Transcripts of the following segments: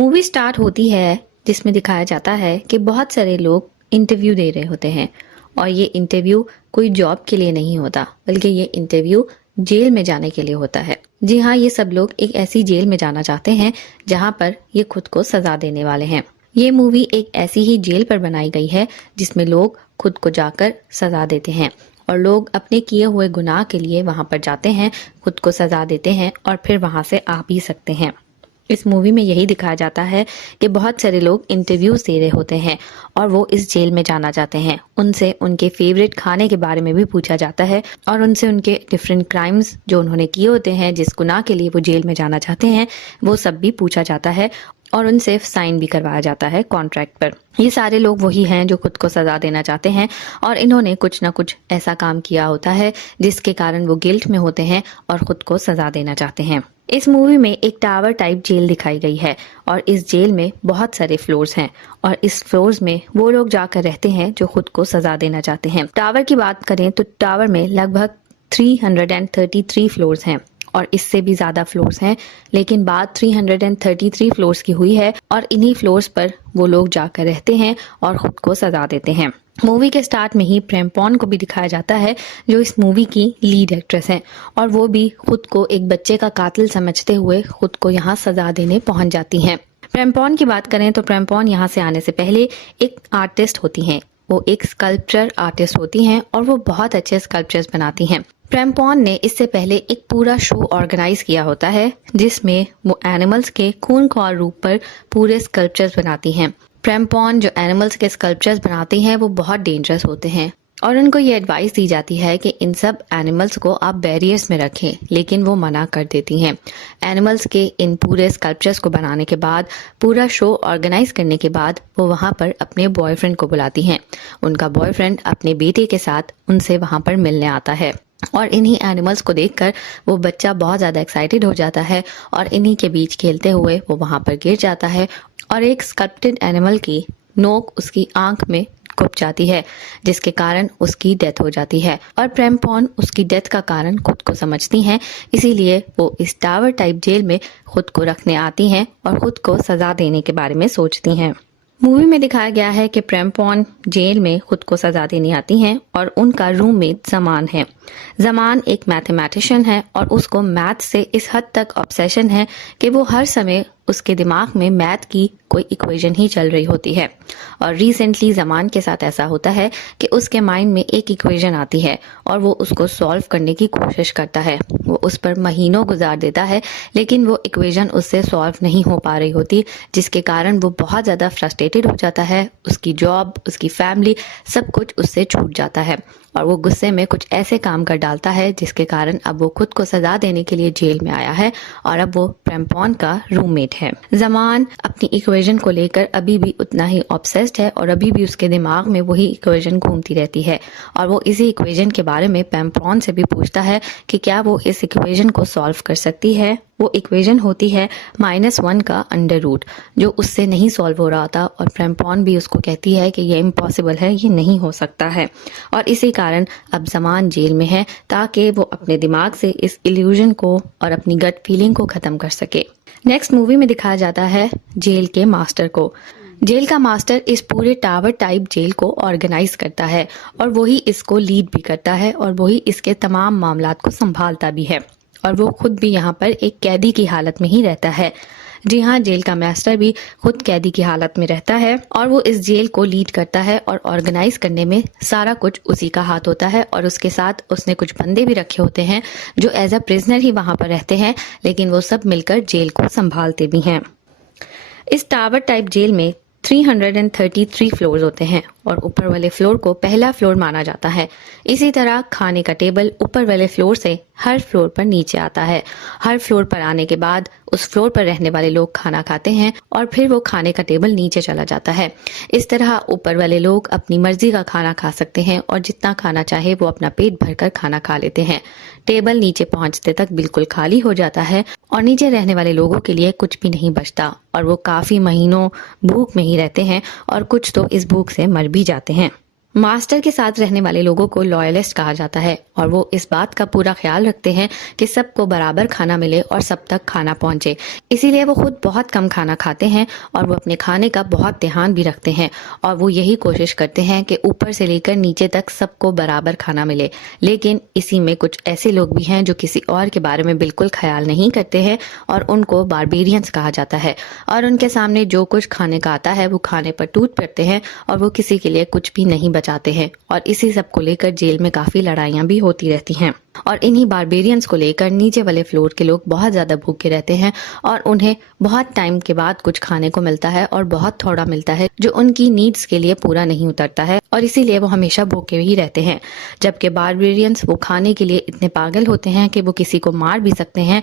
Movie start होती है जिसमें दिखाया जाता है कि बहुत सारे लोग इंटरव्यू दे रहे होते हैं और ये इंटरव्यू कोई जॉब के लिए नहीं होता बल्कि ये इंटरव्यू जेल में जाने के लिए होता है। जी हाँ, ये सब लोग एक ऐसी जेल में जाना चाहते हैं जहाँ पर ये खुद को सजा देने वाले हैं। ये मूवी एक ऐसी ही जेल पर बनाई गई है जिसमें लोग खुद को जाकर सजा देते हैं और लोग अपने किए हुए गुनाह के लिए वहां पर जाते हैं, खुद को सजा देते हैं और फिर वहां से आ भी सकते हैं। इस मूवी में यही दिखाया जाता है कि बहुत सारे लोग इंटरव्यूज दे रहे होते हैं और वो इस जेल में जाना चाहते हैं। उनसे उनके फेवरेट खाने के बारे में भी पूछा जाता है और उनसे उनके डिफरेंट क्राइम्स जो उन्होंने किए होते हैं, जिस गुनाह के लिए वो जेल में जाना चाहते हैं, वो सब भी पूछा जाता है और उनसे साइन भी करवाया जाता है कॉन्ट्रैक्ट पर। ये सारे लोग वही हैं जो खुद को सजा देना चाहते हैं और इन्होंने कुछ ना कुछ ऐसा काम किया होता है जिसके कारण वो गिल्ट में होते हैं और खुद को सजा देना चाहते हैं। इस मूवी में एक टावर टाइप जेल दिखाई गई है और इस जेल में बहुत सारे फ्लोर्स हैं और इस फ्लोर्स में वो लोग जाकर रहते हैं जो खुद को सजा देना चाहते हैं। टावर की बात करें तो टावर में लगभग 333 फ्लोर्स हैं और इससे भी ज्यादा फ्लोर्स हैं, लेकिन बात 333 फ्लोर्स की हुई है और इन्हीं फ्लोर्स पर वो लोग जाकर रहते हैं और खुद को सजा देते हैं। मूवी के स्टार्ट में ही प्रेमपॉन को भी दिखाया जाता है जो इस मूवी की लीड एक्ट्रेस हैं और वो भी खुद को एक बच्चे का कातिल समझते हुए खुद को यहाँ सजा देने पहुंच जाती हैं। प्रेमपॉन की बात करें तो प्रेमपॉन यहाँ से आने से पहले एक आर्टिस्ट होती हैं। वो एक स्कल्पचर आर्टिस्ट होती हैं और वो बहुत अच्छे स्कल्पचर्स बनाती हैं। प्रेमपॉन ने इससे पहले एक पूरा शो ऑर्गेनाइज किया होता है जिसमें वो एनिमल्स के खूंखार रूप पर पूरे स्कल्पचर्स बनाती हैं। प्रेमपॉन जो एनिमल्स के स्कल्पचर्स बनाती हैं वो बहुत डेंजरस होते हैं और उनको ये एडवाइस दी जाती है कि इन सब एनिमल्स को आप बैरियर्स में रखें, लेकिन वो मना कर देती हैं। एनिमल्स के इन पूरे स्कल्पचर्स को बनाने के बाद, पूरा शो ऑर्गेनाइज करने के बाद वो वहाँ पर अपने बॉयफ्रेंड को बुलाती हैं। उनका बॉयफ्रेंड अपने बेटे के साथ उनसे वहाँ पर मिलने आता है और इन्हीं एनिमल्स को देखकर वो बच्चा बहुत ज़्यादा एक्साइटेड हो जाता है और इन्हीं के बीच खेलते हुए वो वहाँ पर गिर जाता है और एक स्कल्प्टेड एनिमल की नोक उसकी आंख में घुप जाती है जिसके कारण उसकी डेथ हो जाती है और प्रेमपॉन उसकी डेथ का कारण खुद को समझती हैं, इसीलिए वो इस टावर टाइप जेल में खुद को रखने आती हैं और खुद को सजा देने के बारे में सोचती हैं। मूवी में दिखाया गया है कि प्रेमपॉन जेल में खुद को सजा देने आती हैं और उनका रूममेट जमान है। जमान एक मैथमेटिशियन है और उसको मैथ से इस हद तक ऑब्सेशन है कि वो हर समय उसके दिमाग में मैथ की कोई इक्वेशन ही चल रही होती है। और रिसेंटली जमान के साथ ऐसा होता है कि उसके माइंड में एक इक्वेशन आती है और वो उसको सॉल्व करने की कोशिश करता है। वो उस पर महीनों गुजार देता है लेकिन वो इक्वेशन उससे सॉल्व नहीं हो पा रही होती, जिसके कारण वो बहुत ज़्यादा फ्रस्ट्रेटेड हो जाता है। उसकी जॉब, उसकी फैमिली, सब कुछ उससे छूट जाता है और वो गुस्से में कुछ ऐसे काम कर डालता है जिसके कारण अब वो खुद को सजा देने के लिए जेल में आया है और अब वो प्रेमपॉन का रूममेट है। जमान अपनी इक्वेशन को लेकर अभी भी उतना ही ऑब्सेस्ड है और अभी भी उसके दिमाग में वही इक्वेशन घूमती रहती है और वो इसी इक्वेशन के बारे में प्रेमपॉन से भी पूछता है कि क्या वो इस इक्वेशन को सॉल्व कर सकती है। वो इक्वेशन होती है -1 का अंडर रूट, जो उससे नहीं सॉल्व हो रहा था और प्रेमपॉन भी उसको कहती है कि ये इम्पॉसिबल है, ये नहीं हो सकता है। और इसी कारण अब जमान जेल में है ताकि वो अपने दिमाग से इस इल्यूजन को और अपनी गट फीलिंग को खत्म कर सके। नेक्स्ट मूवी में दिखाया जाता है जेल के मास्टर को। जेल का मास्टर इस पूरे टावर टाइप जेल को ऑर्गेनाइज करता है और वही इसको लीड भी करता है और वही इसके तमाम मामलात को संभालता भी है और वो खुद भी यहाँ पर एक कैदी की हालत में ही रहता है। जी हाँ, जेल का मास्टर भी खुद कैदी की हालत में रहता है और वो इस जेल को लीड करता है और ऑर्गेनाइज करने में सारा कुछ उसी का हाथ होता है और उसके साथ उसने कुछ बंदे भी रखे होते हैं जो एज अ प्रिजनर ही वहाँ पर रहते हैं, लेकिन वो सब मिलकर जेल को संभालते भी हैं। इस टावर टाइप जेल में 333 फ्लोर्स होते हैं और ऊपर वाले फ्लोर को पहला फ्लोर माना जाता है। इसी तरह खाने का टेबल ऊपर वाले फ्लोर से हर फ्लोर पर नीचे आता है। हर फ्लोर पर आने के बाद उस फ्लोर पर रहने वाले लोग खाना खाते हैं और फिर वो खाने का टेबल नीचे चला जाता है। इस तरह ऊपर वाले लोग अपनी मर्जी का खाना खा सकते हैं और जितना खाना चाहे वो अपना पेट भरकर खाना खा लेते हैं। टेबल नीचे पहुंचते तक बिल्कुल खाली हो जाता है और नीचे रहने वाले लोगों के लिए कुछ भी नहीं बचता और वो काफी महीनों भूख में ही रहते हैं और कुछ तो इस भूख से मर भी जाते हैं। मास्टर के साथ रहने वाले लोगों को लॉयलिस्ट कहा जाता है और वो इस बात का पूरा ख्याल रखते हैं कि सबको बराबर खाना मिले और सब तक खाना पहुंचे। इसीलिए वो खुद बहुत कम खाना खाते हैं और वो अपने खाने का बहुत ध्यान भी रखते हैं और वो यही कोशिश करते हैं कि ऊपर से लेकर नीचे तक सबको बराबर खाना मिले। लेकिन इसी में कुछ ऐसे लोग भी हैं जो किसी और के बारे में बिल्कुल ख्याल नहीं करते हैं और उनको बारबेरियंस कहा जाता है और उनके सामने जो कुछ खाने का आता है वो खाने पर टूट पड़ते हैं और वो किसी के लिए कुछ भी नहीं बचाते हैं और इसी सब को लेकर जेल में काफी लड़ाइयां भी होती रहती हैं। और इन्हीं बारबेरियंस को लेकर नीचे वाले फ्लोर के लोग बहुत ज्यादा भूखे रहते हैं और उन्हें बहुत टाइम के बाद कुछ खाने को मिलता है और बहुत थोड़ा मिलता है जो उनकी नीड्स के लिए पूरा नहीं उतरता है और इसीलिए वो हमेशा भूखे ही रहते हैं। जबकि बारबेरियंस वो खाने के लिए इतने पागल होते हैं कि वो किसी को मार भी सकते हैं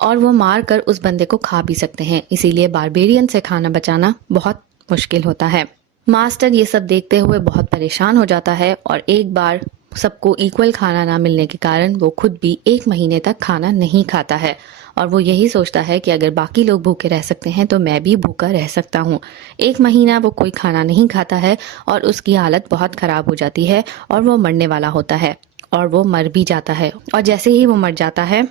और वो मार कर उस बंदे को खा भी सकते हैं। इसीलिए बारबेरियन से खाना बचाना बहुत मुश्किल होता है। मास्टर ये सब देखते हुए बहुत परेशान हो जाता है और एक बार सबको इक्वल खाना ना मिलने के कारण वो खुद भी 1 महीने तक खाना नहीं खाता है और वो यही सोचता है कि अगर बाकी लोग भूखे रह सकते हैं तो मैं भी भूखा रह सकता हूँ। 1 महीना वो कोई खाना नहीं खाता है और उसकी हालत बहुत खराब हो जाती है और वो मरने वाला होता है और वो मर भी जाता है। और जैसे ही वो मर जाता है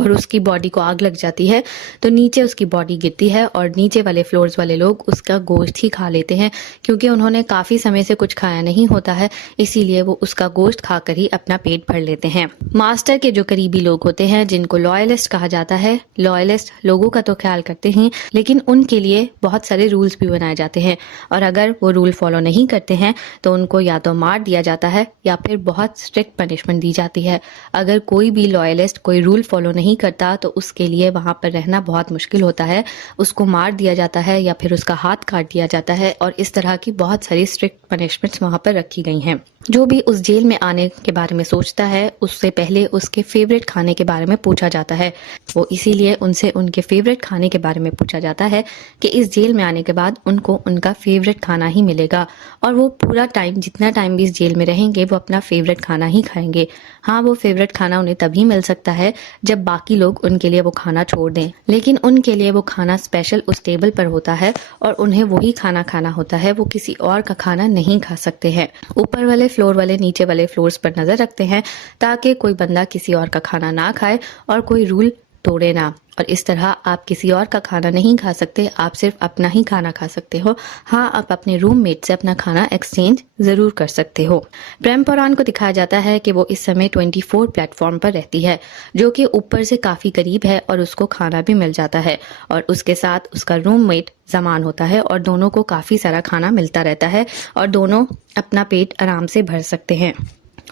और उसकी बॉडी को आग लग जाती है तो नीचे उसकी बॉडी गिरती है और नीचे वाले फ्लोर्स वाले लोग उसका गोश्त ही खा लेते हैं क्योंकि उन्होंने काफी समय से कुछ खाया नहीं होता है, इसीलिए वो उसका गोश्त खाकर ही अपना पेट भर लेते हैं। मास्टर के जो करीबी लोग होते हैं जिनको लॉयलिस्ट कहा जाता है, लॉयलिस्ट लोगों का तो ख्याल करते हैं लेकिन उनके लिए बहुत सारे रूल्स भी बनाए जाते हैं और अगर वो रूल फॉलो नहीं करते हैं तो उनको या तो मार दिया जाता है या फिर बहुत स्ट्रिक्ट पनिशमेंट दी जाती है। अगर कोई भी लॉयलिस्ट कोई रूल फॉलो नहीं करता तो उसके लिए वहां पर रहना बहुत मुश्किल होता है, उसको मार दिया जाता है या फिर उसका हाथ काट दिया जाता है और इस तरह की बहुत सारी स्ट्रिक्ट पनिशमेंट्स वहां पर रखी गई हैं। जो भी उस जेल में आने के बारे में सोचता है उससे पहले उसके फेवरेट खाने के बारे में पूछा जाता है। वो इसीलिए उनसे उनके फेवरेट खाने के बारे में पूछा जाता है कि इस जेल में आने के बाद उनको उनका फेवरेट खाना ही मिलेगा और वो पूरा टाइम जितना टाइम भी इस जेल में रहेंगे वो अपना फेवरेट खाना ही खाएंगे। हाँ, वो फेवरेट खाना उन्हें तभी मिल सकता है जब बाकी लोग उनके लिए वो खाना छोड़ दें, लेकिन उनके लिए वो खाना स्पेशल उस टेबल पर होता है और उन्हें वही खाना खाना होता है, वो किसी और का खाना नहीं खा सकते हैं। ऊपर वाले फ्लोर वाले नीचे वाले फ्लोर्स पर नजर रखते हैं ताकि कोई बंदा किसी और का खाना ना खाए और कोई रूल तोड़े ना। और इस तरह आप किसी और का खाना नहीं खा सकते, आप सिर्फ अपना ही खाना खा सकते हो। हाँ, आप अपने रूममेट से अपना खाना एक्सचेंज जरूर कर सकते हो। प्रेम पुराण को दिखाया जाता है कि वो इस समय 24 प्लेटफॉर्म पर रहती है जो कि ऊपर से काफी करीब है और उसको खाना भी मिल जाता है और उसके साथ उसका रूममेट जमान होता है और दोनों को काफी सारा खाना मिलता रहता है और दोनों अपना पेट आराम से भर सकते हैं।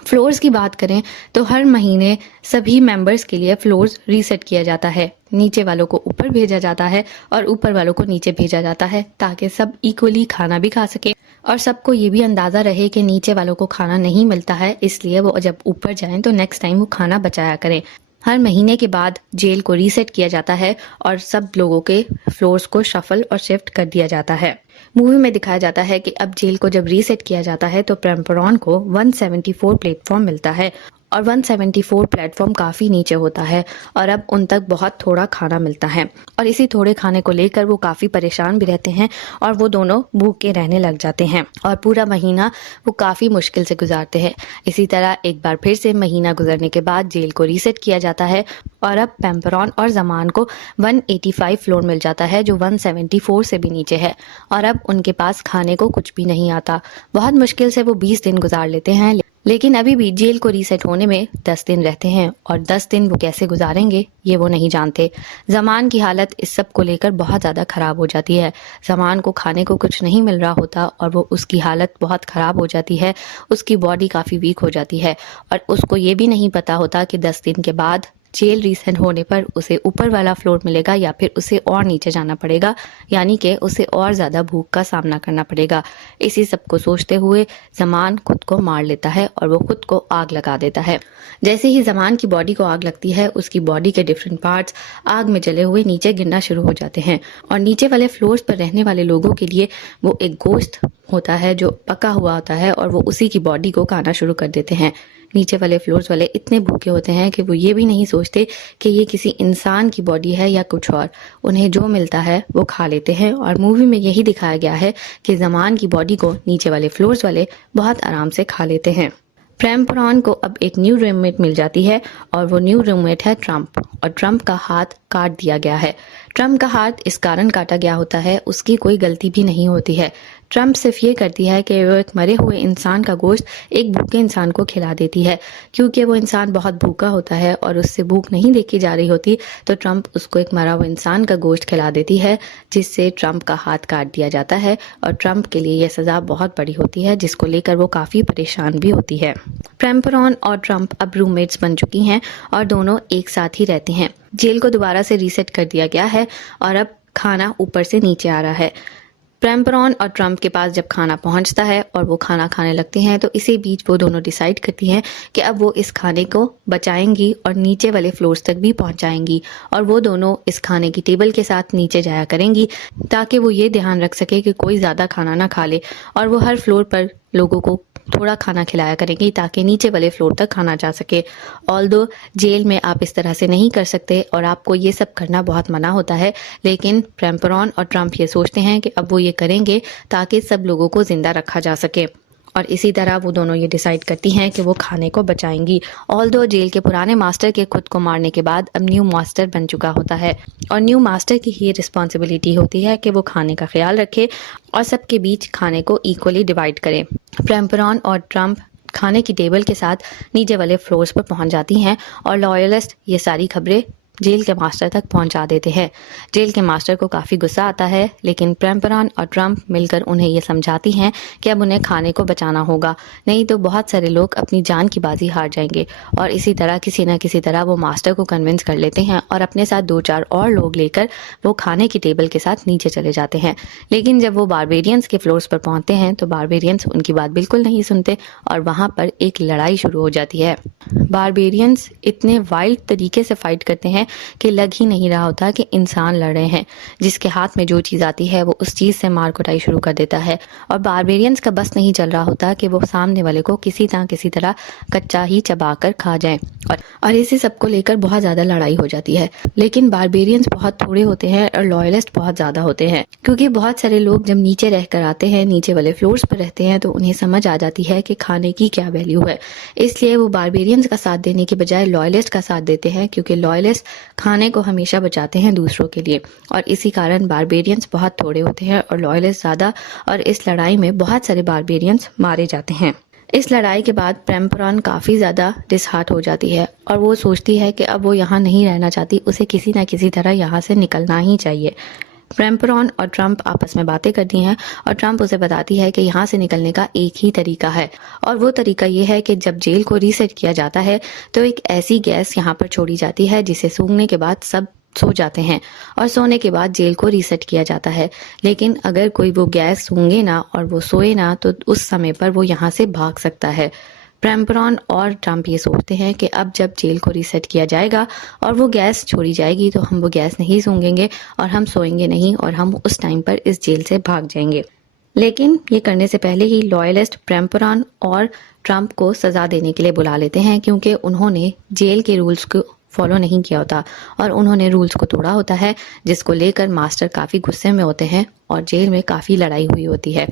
फ्लोर्स की बात करें तो हर महीने सभी मेंबर्स के लिए फ्लोर्स रीसेट किया जाता है। नीचे वालों को ऊपर भेजा जाता है और ऊपर वालों को नीचे भेजा जाता है ताकि सब इक्वली खाना भी खा सके और सबको ये भी अंदाजा रहे कि नीचे वालों को खाना नहीं मिलता है, इसलिए वो जब ऊपर जाएं तो नेक्स्ट टाइम वो खाना बचाया करें। हर महीने के बाद जेल को रीसेट किया जाता है और सब लोगों के फ्लोर्स को शफल और शिफ्ट कर दिया जाता है। मूवी में दिखाया जाता है कि अब जेल को जब रीसेट किया जाता है तो प्रेम्परॉन को 174 प्लेटफॉर्म मिलता है और 174 प्लेटफॉर्म काफी नीचे होता है और अब उन तक बहुत थोड़ा खाना मिलता है और इसी थोड़े खाने को लेकर वो काफी परेशान भी रहते हैं और वो दोनों भूखे रहने लग जाते हैं और पूरा महीना वो काफी मुश्किल से गुजारते हैं। इसी तरह एक बार फिर से महीना गुजरने के बाद जेल को रीसेट किया जाता है और अब पेम्परॉन और जमान को 185 फ्लोर मिल जाता है जो 174 से भी नीचे है और अब उनके पास खाने को कुछ भी नहीं आता। बहुत मुश्किल से वो 20 दिन गुजार लेते हैं, लेकिन अभी भी जेल को रीसेट होने में 10 दिन रहते हैं और 10 दिन वो कैसे गुजारेंगे ये वो नहीं जानते। जमान की हालत इस सब को लेकर बहुत ज़्यादा ख़राब हो जाती है। जमान को खाने को कुछ नहीं मिल रहा होता और वो उसकी हालत बहुत ख़राब हो जाती है, उसकी बॉडी काफ़ी वीक हो जाती है और उसको ये भी नहीं पता होता कि 10 दिन के बाद जेल रीसेट होने पर उसे ऊपर वाला फ्लोर मिलेगा या फिर उसे और नीचे जाना पड़ेगा, यानी कि उसे और ज़्यादा भूख का सामना करना पड़ेगा। इसी सब को सोचते हुए जमान खुद को मार लेता है और वो खुद को आग लगा देता है। जैसे ही जमान की बॉडी को आग लगती है उसकी बॉडी के डिफरेंट पार्ट्स आग में जले हुए नीचे गिरना शुरू हो जाते हैं और नीचे वाले फ्लोर्स पर रहने वाले लोगों के लिए वो एक गोश्त होता है जो पका हुआ होता है और वो उसी की बॉडी को खाना शुरू कर देते हैं। नीचे वाले फ्लोर्स वाले इतने भूखे होते हैं कि वो ये भी नहीं सोचते कि ये किसी इंसान की बॉडी है या कुछ और। उन्हें जो मिलता है वो खा लेते हैं और मूवी में यही दिखाया गया है कि ज़मान की बॉडी को नीचे वाले फ्लोर्स वाले बहुत आराम से खा लेते हैं। प्रेम पुरान को अब एक न्यू रूममेट मिल जाती है और वो न्यू रूममेट है ट्रम्प, और ट्रम्प का हाथ काट दिया गया है। ट्रम्प का हाथ इस कारण काटा गया होता है, उसकी कोई गलती भी नहीं होती है। ट्रम्प सिर्फ ये करती है कि वो एक मरे हुए इंसान का गोश्त एक भूखे इंसान को खिला देती है। क्योंकि वो इंसान बहुत भूखा होता है और उससे भूख नहीं देखी जा रही होती, तो ट्रम्प उसको एक मरा हुआ इंसान का गोश्त खिला देती है, जिससे ट्रम्प का हाथ काट दिया जाता है। और ट्रम्प के लिए यह सज़ा बहुत बड़ी होती है, जिसको लेकर वो काफ़ी परेशान भी होती है। प्रेम पुरान और ट्रम्प अब रूममेट्स बन चुकी हैं और दोनों एक साथ ही रहती हैं। जेल को दोबारा से रीसेट कर दिया गया है और अब खाना ऊपर से नीचे आ रहा है। प्रेम पुरान और ट्रम्प के पास जब खाना पहुंचता है और वो खाना खाने लगते हैं, तो इसी बीच वो दोनों डिसाइड करती हैं कि अब वो इस खाने को बचाएंगी और नीचे वाले फ्लोर्स तक भी पहुंचाएंगी। और वो दोनों इस खाने की टेबल के साथ नीचे जाया करेंगी, ताकि वो ये ध्यान रख सके कि कोई ज़्यादा खाना ना खा ले, और वो हर फ्लोर पर लोगों को थोड़ा खाना खिलाया करेंगी ताकि नीचे वाले फ्लोर तक खाना जा सके। ऑल्दो जेल में आप इस तरह से नहीं कर सकते और आपको ये सब करना बहुत मना होता है, लेकिन प्रेम पुरान और ट्रम्प ये सोचते हैं कि अब वो ये करेंगे ताकि सब लोगों को जिंदा रखा जा सके। और इसी तरह वो दोनों ये डिसाइड करती हैं कि वो खाने को बचाएंगी। ऑल्दो जेल के पुराने मास्टर के खुद को मारने के बाद अब न्यू मास्टर बन चुका होता है और न्यू मास्टर की ही रिस्पॉन्सिबिलिटी होती है कि वो खाने का ख्याल रखे और सबके बीच खाने को इक्वली डिवाइड करे। प्रेम पुरान और ट्रम्प खाने की टेबल के साथ नीचे वाले फ्लोर्स पर पहुंच जाती हैं और लॉयलिस्ट ये सारी खबरें जेल के मास्टर तक पहुंचा देते हैं। जेल के मास्टर को काफ़ी गुस्सा आता है, लेकिन प्रेम पुरान और ट्रम्प मिलकर उन्हें ये समझाती हैं कि अब उन्हें खाने को बचाना होगा, नहीं तो बहुत सारे लोग अपनी जान की बाजी हार जाएंगे। और इसी तरह किसी न किसी तरह वो मास्टर को कन्विंस कर लेते हैं और अपने साथ 2-4 और लोग लेकर वो खाने की टेबल के साथ नीचे चले जाते हैं। लेकिन जब वो बारबेरियंस के फ्लोर्स पर पहुंचते हैं तो बारबेरियंस उनकी बात बिल्कुल नहीं सुनते और वहाँ पर एक लड़ाई शुरू हो जाती है। बारबेरियंस इतने वाइल्ड तरीके से फाइट करते हैं कि लग ही नहीं रहा होता कि इंसान लड़ रहे हैं। जिसके हाथ में जो चीज़ आती है वो उस चीज़ से मार कुटाई शुरू कर देता है और बारबेरियंस का बस नहीं चल रहा होता कि वो सामने वाले को किसी तरह कच्चा ही चबा कर खा जाए। और इसी सब को लेकर बहुत ज़्यादा लड़ाई हो जाती है। लेकिन बारबेरियंस बहुत थोड़े होते हैं और लॉयलिस्ट बहुत ज़्यादा होते हैं, क्योंकि बहुत सारे लोग जब नीचे रहकर आते हैं, नीचे वाले फ्लोर्स पर रहते हैं, तो उन्हें समझ आ जाती है कि खाने की क्या वैल्यू है। इसलिए वो बारबेरियंस का साथ देने की बजाय लॉयलिस्ट का साथ देते हैं, क्योंकि लॉयलिस्ट खाने को हमेशा बचाते हैं दूसरों के लिए। और इसी कारण बारबेरियंस बहुत थोड़े होते हैं और लॉयलिस्ट ज़्यादा, और इस लड़ाई में बहुत सारे बारबेरियंस मारे जाते हैं। इस लड़ाई के बाद प्रेम पुरान काफ़ी ज़्यादा डिसहार्ट हो जाती है और वो सोचती है कि अब वो यहाँ नहीं रहना चाहती, उसे किसी न किसी तरह यहाँ से निकलना ही चाहिए। प्रेम पुरान और ट्रम्प आपस में बातें करती हैं और ट्रम्प उसे बताती है कि यहाँ से निकलने का एक ही तरीका है, और वो तरीका ये है कि जब जेल को रीसेट किया जाता है तो एक ऐसी गैस यहाँ पर छोड़ी जाती है जिसे सूंघने के बाद सब सो जाते हैं और सोने के बाद जेल को रीसेट किया जाता है। लेकिन अगर कोई वो गैस सूंघे ना और वो सोए ना, तो उस समय पर वो यहाँ से भाग सकता है। प्रेम पुरान और ट्रम्प ये सोचते हैं कि अब जब जेल को रीसेट किया जाएगा और वो गैस छोड़ी जाएगी तो हम वो गैस नहीं सूंघेंगे और हम सोएंगे नहीं और हम उस टाइम पर इस जेल से भाग जाएंगे। लेकिन ये करने से पहले ही लॉयलिस्ट प्रेम पुरान और ट्रम्प को सज़ा देने के लिए बुला लेते हैं, क्योंकि उन्होंने जेल के रूल्स को फॉलो नहीं किया होता और उन्होंने रूल्स को तोड़ा होता है, जिसको लेकर मास्टर काफ़ी गुस्से में होते हैं और जेल में काफ़ी लड़ाई हुई होती है।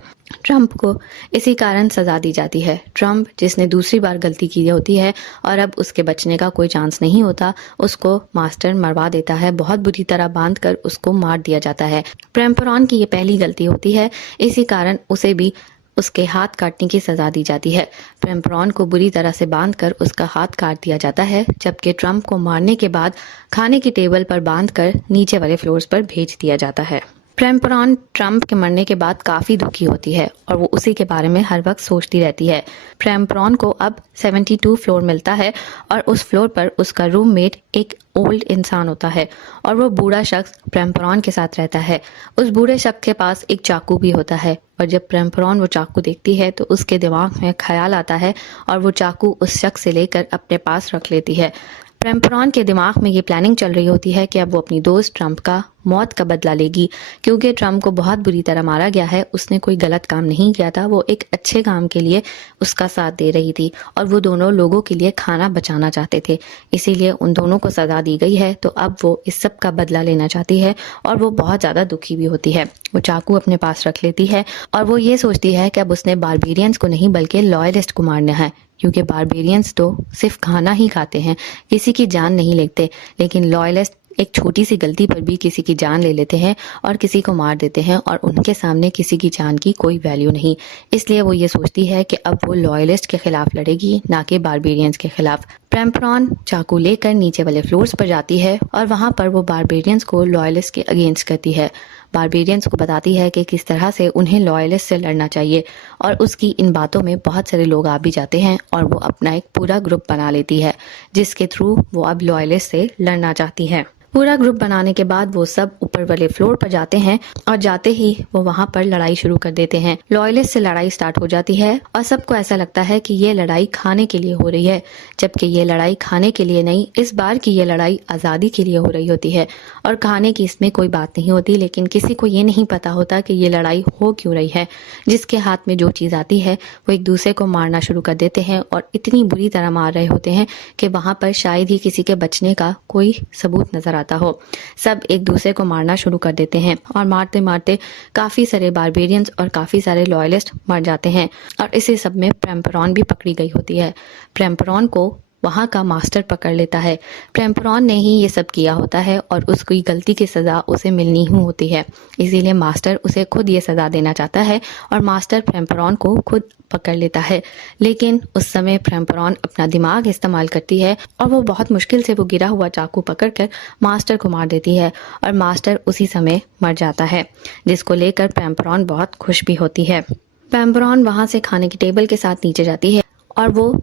ट्रम्प को इसी कारण सज़ा दी जाती है। ट्रम्प जिसने दूसरी बार गलती की होती है और अब उसके बचने का कोई चांस नहीं होता, उसको मास्टर मरवा देता है, बहुत बुरी तरह बांध कर उसको मार दिया जाता है। प्रेम पुरान की ये पहली गलती होती है, इसी कारण उसे भी उसके हाथ काटने की सजा दी जाती है। प्रेम पुरान को बुरी तरह से बांधकर उसका हाथ काट दिया जाता है, जबकि ट्रम्प को मारने के बाद खाने की टेबल पर बांधकर नीचे वाले फ्लोर्स पर भेज दिया जाता है। प्रेम पुरान ट्रम्प के मरने के बाद काफ़ी दुखी होती है और वो उसी के बारे में हर वक्त सोचती रहती है। प्रेम पुरान को अब 72 फ्लोर मिलता है और उस फ्लोर पर उसका रूममेट एक ओल्ड इंसान होता है और वो बूढ़ा शख्स प्रेम पुरान के साथ रहता है। उस बूढ़े शख्स के पास एक चाकू भी होता है और जब प्रेम पुरान वो चाकू देखती है तो उसके दिमाग में ख्याल आता है और वो चाकू उस शख्स से लेकर अपने पास रख लेती है। प्रेम्परॉन के दिमाग में ये प्लानिंग चल रही होती है कि अब वो अपनी दोस्त ट्रम्प का मौत का बदला लेगी, क्योंकि ट्रम्प को बहुत बुरी तरह मारा गया है। उसने कोई गलत काम नहीं किया था, वो एक अच्छे काम के लिए उसका साथ दे रही थी और वो दोनों लोगों के लिए खाना बचाना चाहते थे। इसीलिए उन दोनों को सजा दी गई है। तो अब वो इस सब का बदला लेना चाहती है और वो बहुत ज़्यादा दुखी भी होती है। वो चाकू अपने पास रख लेती है और वो ये सोचती है कि अब उसने बारबेरियंस को नहीं बल्कि लॉयलिस्ट को मारना है, क्योंकि बारबेरियंस तो सिर्फ खाना ही खाते हैं, किसी की जान नहीं लेते, लेकिन लॉयलिस्ट एक छोटी सी गलती पर भी किसी की जान ले लेते हैं और किसी को मार देते हैं और उनके सामने किसी की जान की कोई वैल्यू नहीं। इसलिए वो ये सोचती है कि अब वो लॉयलिस्ट के खिलाफ लड़ेगी, ना कि बारबेरियंस के खिलाफ। प्रेम्परॉन चाकू लेकर नीचे वाले फ्लोर्स पर जाती है और वहां पर वो बारबेरियंस को लॉयलिस्ट के अगेंस्ट करती है। बारबेरियंस को बताती है कि किस तरह से उन्हें लॉयलिस्ट से लड़ना चाहिए और उसकी इन बातों में बहुत सारे लोग आ भी जाते हैं और वो अपना एक पूरा ग्रुप बना लेती है, जिसके थ्रू वो अब लॉयलिस्ट से लड़ना चाहती है। पूरा ग्रुप बनाने के बाद वो सब ऊपर वाले फ्लोर पर जाते हैं और जाते ही वो वहां पर लड़ाई शुरू कर देते हैं। लॉयलिस्ट से लड़ाई स्टार्ट हो जाती है और सबको ऐसा लगता है कि ये लड़ाई खाने के लिए हो रही है, जबकि ये लड़ाई खाने के लिए नहीं, इस बार की ये लड़ाई आज़ादी के लिए हो रही होती है और खाने की इसमें कोई बात नहीं होती। लेकिन किसी को ये नहीं पता होता कि ये लड़ाई हो क्यों रही है। जिसके हाथ में जो चीज़ आती है वो एक दूसरे को मारना शुरू कर देते हैं और इतनी बुरी तरह मार रहे होते हैं कि वहां पर शायद ही किसी के बचने का कोई सबूत नजर आता हो। सब एक दूसरे को मारना शुरू कर देते हैं और मारते मारते काफी सारे बारबेरियंस और काफी सारे लॉयलिस्ट मर जाते हैं और इसी सब में प्रेम्परॉन भी पकड़ी गई होती है। प्रेम्परॉन को वहां का मास्टर पकड़ लेता है। प्रेम्परॉन ने ही ये सब किया होता है और उसकी गलती की सजा उसे मिलनी ही होती है, इसीलिए मास्टर उसे खुद ये सजा देना चाहता है और मास्टर प्रेम्परॉन को खुद पकड़ लेता है। लेकिन उस समय प्रेम्परॉन अपना दिमाग इस्तेमाल करती है और वो बहुत मुश्किल से वो गिरा हुआ चाकू पकड़कर मास्टर को मार देती है और मास्टर उसी समय मर जाता है, जिसको लेकर प्रेम्परॉन बहुत खुश भी होती है। प्रेम्परॉन वहां से खाने की टेबल के साथ नीचे जाती है और वो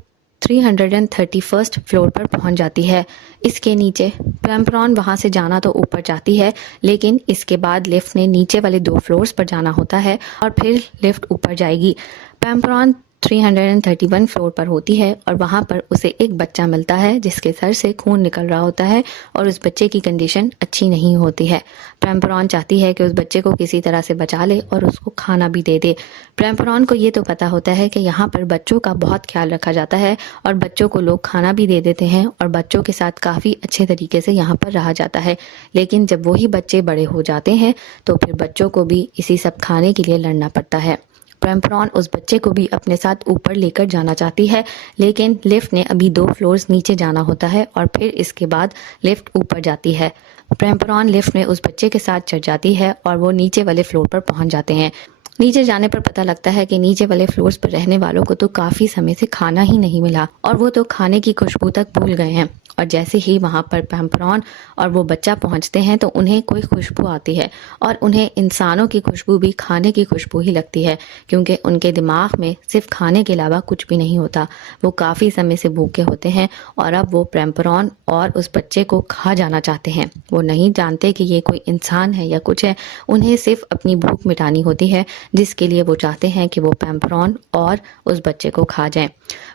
331st फ्लोर पर पहुंच जाती है। इसके नीचे प्रेम्परॉन वहां से जाना तो ऊपर जाती है, लेकिन इसके बाद लिफ्ट ने नीचे वाले 2 फ्लोर्स पर जाना होता है और फिर लिफ्ट ऊपर जाएगी। प्रेम्परॉन 331 फ्लोर पर होती है और वहां पर उसे एक बच्चा मिलता है जिसके सर से खून निकल रहा होता है और उस बच्चे की कंडीशन अच्छी नहीं होती है। प्रेम्परॉन चाहती है कि उस बच्चे को किसी तरह से बचा ले और उसको खाना भी दे दे। प्रेम्परॉन को ये तो पता होता है कि यहाँ पर बच्चों का बहुत ख्याल रखा जाता है और बच्चों को लोग खाना भी दे देते हैं और बच्चों के साथ काफ़ी अच्छे तरीके से यहाँ पर रहा जाता है। लेकिन जब वही बच्चे बड़े हो जाते हैं तो फिर बच्चों को भी इसी सब खाने के लिए लड़ना पड़ता है। प्रेम्परॉन उस बच्चे को भी अपने साथ ऊपर लेकर जाना चाहती है, लेकिन लिफ्ट ने अभी 2 फ्लोर्स नीचे जाना होता है और फिर इसके बाद लिफ्ट ऊपर जाती है। प्रेम्परॉन लिफ्ट में उस बच्चे के साथ चढ़ जाती है और वो नीचे वाले फ्लोर पर पहुंच जाते हैं। नीचे जाने पर पता लगता है कि नीचे वाले फ्लोर्स पर रहने वालों को तो काफी समय से खाना ही नहीं मिला और वो तो खाने की खुशबू तक भूल गए हैं। और जैसे ही वहां पर प्रेम्परॉन और वो बच्चा पहुंचते हैं तो उन्हें कोई खुशबू आती है और उन्हें इंसानों की खुशबू भी खाने की खुशबू ही लगती है, क्योंकि उनके दिमाग में सिर्फ खाने के अलावा कुछ भी नहीं होता। वो काफी समय से भूखे होते हैं और अब वो प्रेम्परॉन और उस बच्चे को खा जाना चाहते हैं। वो नहीं जानते कि ये कोई इंसान है या कुछ है, उन्हें सिर्फ अपनी भूख मिटानी होती है, जिसके लिए वो चाहते हैं कि वो प्रेम्परॉन और उस बच्चे को खा जाएं।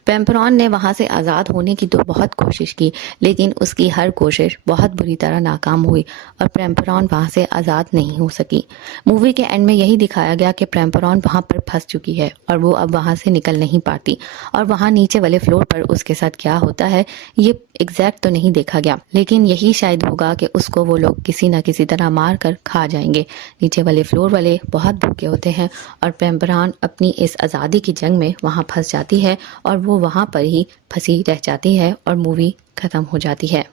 प्रेम्परॉन ने वहां से आज़ाद होने की तो बहुत कोशिश की, लेकिन उसकी हर कोशिश बहुत बुरी तरह नाकाम हुई और प्रेम्परॉन वहां से आज़ाद नहीं हो सकी। मूवी के एंड में यही दिखाया गया कि प्रेम्परॉन वहां पर फंस चुकी है और वो अब वहां से निकल नहीं पाती और वहां नीचे वाले फ्लोर पर उसके साथ क्या होता है ये एग्जैक्ट तो नहीं देखा गया, लेकिन यही शायद होगा कि उसको वो लोग किसी न किसी तरह मार कर खा जाएंगे। नीचे वाले फ्लोर वाले बहुत भूखे होते हैं और प्रेम्परॉन अपनी इस आज़ादी की जंग में वहां फंस जाती है और वो वहां पर ही फंसी रह जाती है और मूवी खत्म हो जाती है।